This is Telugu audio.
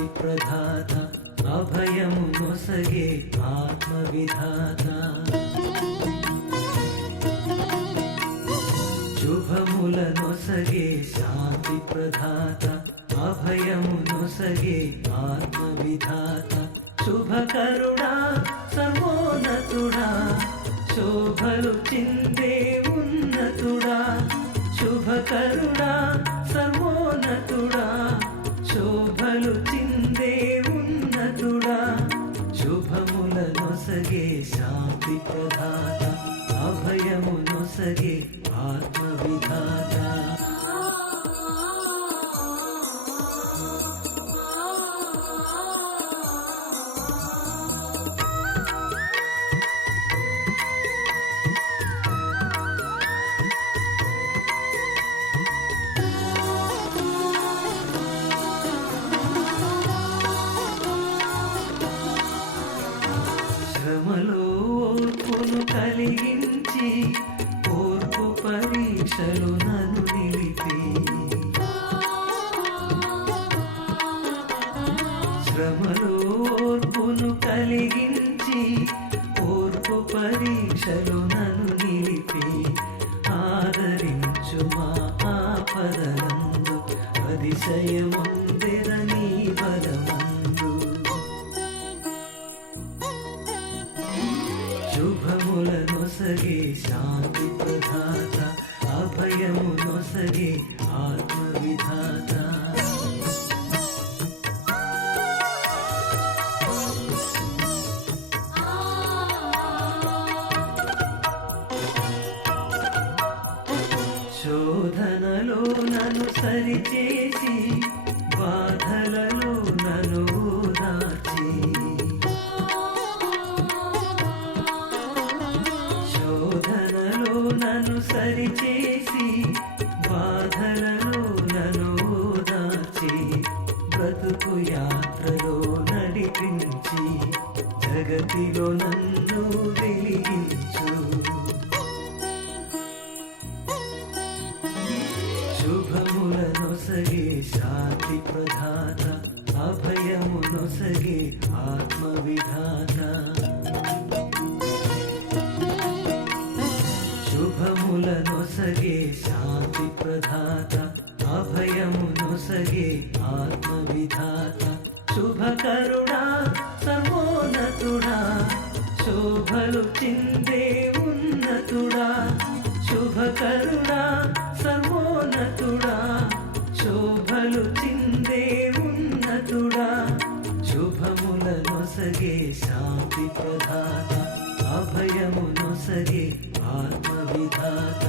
శాంతి ప్రదాత అభయము నొసగే ఆత్మ విధాత శుభముల నొసగే శాంతి ప్రదాత అభయము నొసగే ఆత్మ విధాత శుభకరుడా సర్వోన్నతుడా శోభలు చిందే ఉన్నతుడా శుభకరుడా సర్వోన్నతుడా శోభలు చిందే ఉన్నతుడా శుభముల నొసగే శాంతి ప్రదాత అభయము నొసగే ఆత్మ విధాత శ్రమలో ఓర్పును కలిగించి ఓర్పు పరీక్షలు నన్ను నిలిపి శ్రమలో ఓర్పును కలిగించి ఓర్పు పరీక్షలు నన్ను నిలిపి ఆదరించు మా ఆపదనందు అతిశయముందెరని బలమందు శుభముల నొసగే శాంతి ప్రదాత అభయము నొసగే ఆత్మ విధాత శోధనలో నన్ను సరిచేసి బాధలలో నన్ను దాచి శోధనలో నన్ను సరిచేసి బాధలలో నన్ను దాచి బ్రతుకు యాత్రలో నడిపించి జగతిలో నన్ను వెలిగించు శుభముల నొసగే శాంతి ప్రదాత అభయము నొసగే ఆత్మ విధాత శుభముల నొసగే శాంతి ప్రదాత అభయము నొసగే ఆత్మ విధాత శుభకరుడా సర్వోన్నతుడా శోభలు చిందే ఉన్నతుడా శుభకరుడా సర్వోన్నతుడా శోభలు చిందే ఉన్నతుడా శుభముల నొసగే శాంతి ప్రదాత అభయము నొసగే ఆత్మ విధాత